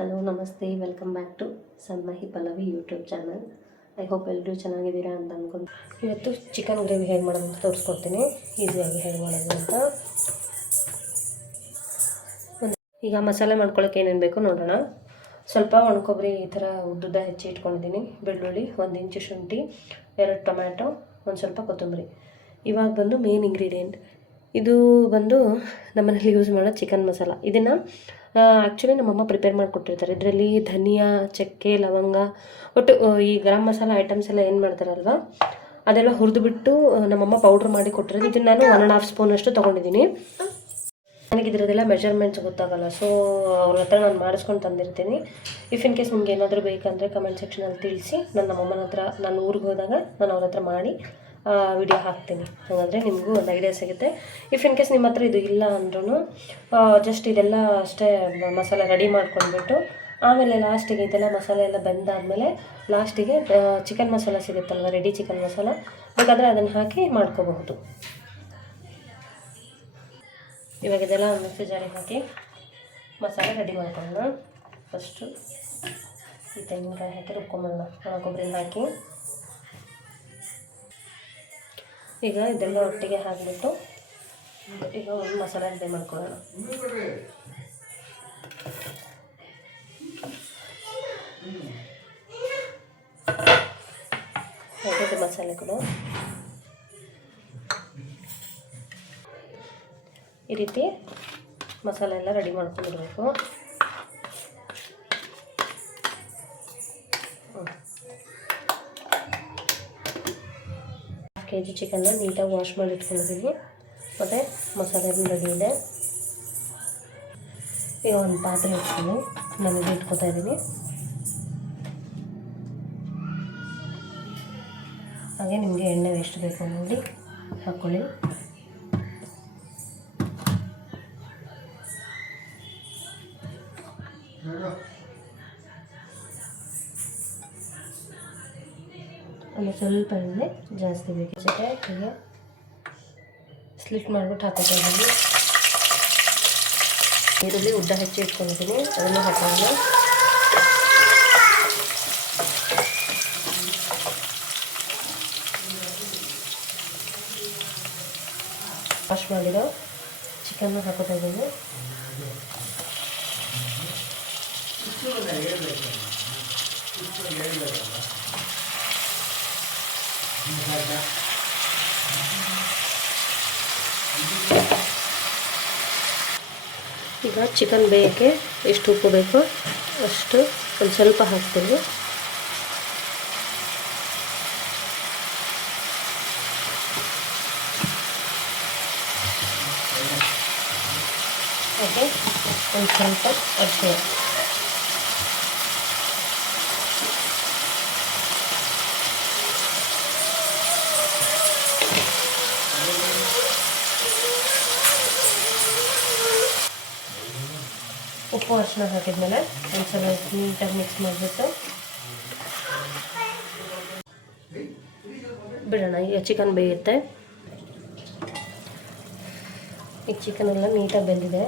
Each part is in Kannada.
ಹಲೋ ನಮಸ್ತೆ, welcome back to Sanmahi Pallavi YouTube channel. I hope ಎಲ್ಲರೂ ಚೆನ್ನಾಗಿದ್ದೀರಾ ಅಂತ ಅಂದ್ಕೊಂಡು ಇವತ್ತು ಚಿಕನ್ ಗ್ರೇವಿ ಹೇಗೆ ಮಾಡೋದು ಅಂತ ತೋರಿಸ್ಕೊಡ್ತೀನಿ, ಈಸಿಯಾಗಿ ಹೇಗೆ ಮಾಡೋದು ಅಂತ. ಈಗ ಮಸಾಲೆ ಮಾಡ್ಕೊಳ್ಳೋಕೆ ಏನೇನು ಬೇಕು ನೋಡೋಣ. ಸ್ವಲ್ಪ ಒಣಕೊಬ್ಬರಿ ಈ ಥರ ಉದ್ದುದ್ದ ಹೆಚ್ಚಿ ಇಟ್ಕೊಂಡಿದ್ದೀನಿ, ಬೆಳ್ಳುಳ್ಳಿ, 1 ಇಂಚು ಶುಂಠಿ, 2 ಟೊಮ್ಯಾಟೊ, ಒಂದು ಸ್ವಲ್ಪ ಕೊತ್ತಂಬರಿ. ಇವಾಗ ಬಂದು ಮೇನ್ ಇಂಗ್ರೀಡಿಯೆಂಟ್ ಇದು ಬಂದು ನಮ್ಮನೇಲಿ ಯೂಸ್ ಮಾಡೋ ಚಿಕನ್ ಮಸಾಲ. ಇದನ್ನು ಆ್ಯಕ್ಚುಲಿ ನಮ್ಮಮ್ಮ ಪ್ರಿಪೇರ್ ಮಾಡಿಕೊಟ್ಟಿರ್ತಾರೆ. ಇದರಲ್ಲಿ ಧನಿಯಾ, ಚಕ್ಕೆ, ಲವಂಗ, ಒಟ್ಟು ಈ ಗರಂ ಮಸಾಲ ಐಟಮ್ಸ್ ಎಲ್ಲ ಏನು ಮಾಡ್ತಾರಲ್ವ ಅದೆಲ್ಲ ಹುರಿದುಬಿಟ್ಟು ನಮ್ಮಮ್ಮ ಪೌಡ್ರ್ ಮಾಡಿ ಕೊಟ್ಟಿರೋದು. ಇದನ್ನು ನಾನು 1.5 ಸ್ಪೂನಷ್ಟು ತೊಗೊಂಡಿದ್ದೀನಿ. ನನಗೆ ಇದರದೆಲ್ಲ ಮೆಜರ್ಮೆಂಟ್ಸ್ ಗೊತ್ತಾಗಲ್ಲ, ಸೊ ಅವ್ರ ಹತ್ರ ನಾನು ಮಾಡಿಸ್ಕೊಂಡು ತಂದಿರ್ತೀನಿ. ಇಫ್ ಇನ್ ಕೇಸ್ ನಿಮ್ಗೆ ಏನಾದರೂ ಬೇಕಂದರೆ ಕಮೆಂಟ್ ಸೆಕ್ಷನಲ್ಲಿ ತಿಳಿಸಿ. ನಮ್ಮಮ್ಮನ ಹತ್ರ ನಾನು ಊರಿಗೆ ಹೋದಾಗ ನಾನು ಅವ್ರ ಹತ್ರ ಮಾಡಿ ವಿಡಿಯೋ ಹಾಕ್ತೀನಿ. ಹಾಗಾದರೆ ನಿಮಗೂ ಒಂದು ಐಡಿಯಾ ಸಿಗುತ್ತೆ. ಇಫ್ ಇನ್ ಕೇಸ್ ನಿಮ್ಮ ಹತ್ರ ಇದು ಇಲ್ಲ ಅಂದ್ರೂ ಜಸ್ಟ್ ಇದೆಲ್ಲ ಅಷ್ಟೇ ಮಸಾಲೆ ರೆಡಿ ಮಾಡ್ಕೊಂಡ್ಬಿಟ್ಟು ಆಮೇಲೆ ಲಾಸ್ಟಿಗೆ ಇದೆಲ್ಲ ಮಸಾಲೆ ಎಲ್ಲ ಬೆಂದಾದಮೇಲೆ ಲಾಸ್ಟಿಗೆ ಚಿಕನ್ ಮಸಾಲ ಸಿಗುತ್ತಲ್ವ, ರೆಡಿ ಚಿಕನ್ ಮಸಾಲ, ಬೇಕಾದರೆ ಅದನ್ನು ಹಾಕಿ ಮಾಡ್ಕೋಬಹುದು. ಇವಾಗ ಇದೆಲ್ಲ ಮಿಕ್ಸಿ ಜಾರಿಗೆ ಹಾಕಿ ಮಸಾಲೆ ರೆಡಿ ಮಾಡ್ಕೊಳ್ಳೋಣ. ಫಸ್ಟು ಈ ತೆಂಗಿನಕಾಯಿ ಹಾಕಿ ರುಬ್ಕೊಂಬೋಣ, ಕೊಬ್ಬರಿ ಹಾಕಿ. ಈಗ ಇದೆಲ್ಲ ಒಟ್ಟಿಗೆ ಹಾಕಿಬಿಟ್ಟು ಈಗ ಒಂದು ಮಸಾಲೆ ರೆಡಿ ಮಾಡ್ಕೊಳ್ಳೋಣ. ಇದು ಮಸಾಲೆ ಕೂಡ ಈ ರೀತಿ ಮಸಾಲೆ ಎಲ್ಲ ರೆಡಿ ಮಾಡ್ಕೊಂಡಿರಬೇಕು. kg ಚಿಕನ್ನ ನೀಟಾಗಿ ವಾಶ್ ಮಾಡಿ ಇಟ್ಕೊಂಡಿದ್ದೀನಿ, ಮತ್ತು ಮಸಾಲೆ ರೆಡಿ ಇದೆ. ಈಗ ಒಂದು ಪಾತ್ರೆ ಇಟ್ಕೊಂಡು ನನಗೆ ಇಟ್ಕೊತಾ ಇದ್ದೀನಿ. ಹಾಗೆ ನಿಮಗೆ ಎಣ್ಣೆ ಎಷ್ಟು ಬೇಕು ನೋಡಿ ಹಾಕ್ಕೊಳ್ಳಿ. ಆಮೇಲೆ ಸ್ವಲ್ಪ ಎಣ್ಣೆ ಜಾಸ್ತಿ ಬೇಕು. ಜೊತೆ ಹೀಗೆ ಸ್ಲಿಟ್ ಮಾಡಿಬಿಟ್ಟು ಹಾಕೋತಾ ಇದ್ದೀನಿ. ಈರುಳ್ಳಿ ಉದ್ದ ಹೆಚ್ಚಿ ಇಟ್ಕೊಂಡಿದ್ದೀನಿ, ಅದನ್ನು ಹಾಕೋಣ. ವಾಶ್ ಮಾಡಿರೋ ಚಿಕನ್ನ ಹಾಕೋತಾ ಇದ್ದೀನಿ. ಈಗ ಚಿಕನ್ ಬೇಯಕ್ಕೆ ಎಷ್ಟು ಉಪ್ಪು ಬೇಕೋ ಅಷ್ಟು ಒಂದು ಸ್ವಲ್ಪ ಹಾಕ್ತೀನಿ. ಹಾಗೆ ಒಂದು ಸ್ವಲ್ಪ ಅರಿಶಿನ. ಉಪ್ಪು ಅರಿಶಿನ ಹಾಕಿದ್ಮೇಲೆ ಒಂದ್ಸಲ ನೀಟಾಗಿ ಮಿಕ್ಸ್ ಮಾಡಿಬಿಟ್ಟು ಬಿಡೋಣ. ಈಗ ಚಿಕನ್ ಬೇಯುತ್ತೆ. ಈಗ ಚಿಕನ್ ಎಲ್ಲ ನೀಟಾಗಿ ಬೆಂದಿದೆ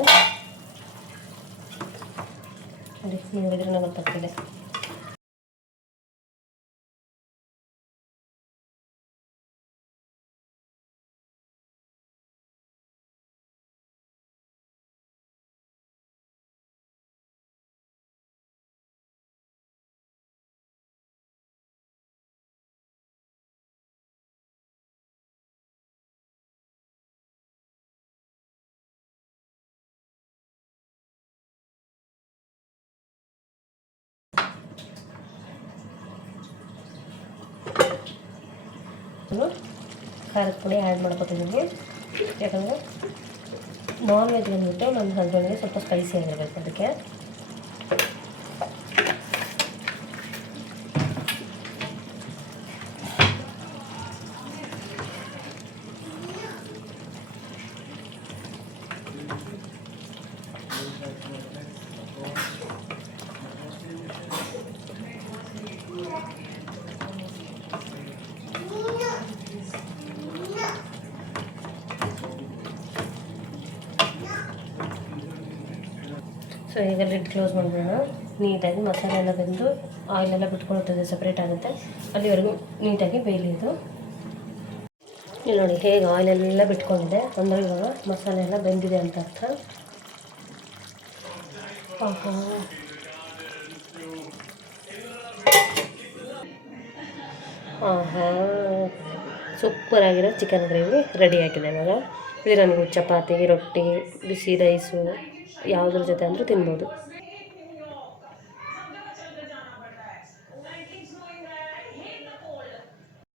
ನೋಡಿ, ನೋಡಿದ್ರೆ ನನಗೆ ಗೊತ್ತಾಗ್ತಿದೆ. ಖಾರದ ಪುಡಿ ಆ್ಯಡ್ ಮಾಡ್ಕೊತಿದ್ದೀನಿ. ಯಾಕಂದರೆ ನಾನ್ ವೆಜ್ ಬಂದುಬಿಟ್ಟು ನನ್ನ ಹಸ್ಬೆಂಡ್ಗೆ ಸ್ವಲ್ಪ ಸ್ಪೈಸಿ ಆಗಿರಬೇಕು, ಅದಕ್ಕೆ. ಸೊ ಈಗ ಲಿಡ್ ಕ್ಲೋಸ್ ಮಾಡಿಬಿಡೋಣ. ನೀಟಾಗಿ ಮಸಾಲೆ ಎಲ್ಲ ಬೆಂದು ಆಯಿಲೆಲ್ಲ ಬಿಟ್ಕೊಳ್ತದೆ, ಸಪ್ರೇಟ್ ಆಗುತ್ತೆ. ಅಲ್ಲಿವರೆಗೂ ನೀಟಾಗಿ ಬೇಯಲಿ ಇದು. ಇಲ್ಲಿ ನೋಡಿ ಹೇಗೆ ಆಯಿಲೆಲ್ಲ ಬಿಟ್ಕೊಂಡಿದೆ ಅಂದರೆ ಇವಾಗ ಮಸಾಲೆ ಎಲ್ಲ ಬೆಂದಿದೆ ಅಂತ ಅರ್ಥ. ಆಹಾ ಸೂಪರಾಗಿರೋ ಚಿಕನ್ ಗ್ರೇವಿ ರೆಡಿ ಆಗಿದೆ. ಇವಾಗ ಇದು ನನಗೆ ಚಪಾತಿ, ರೊಟ್ಟಿ, ಬಿಸಿ ರೈಸು ಯಾವುದ್ರ ಜೊತೆ ಅಂದರೂ ತಿನ್ಬೋದು.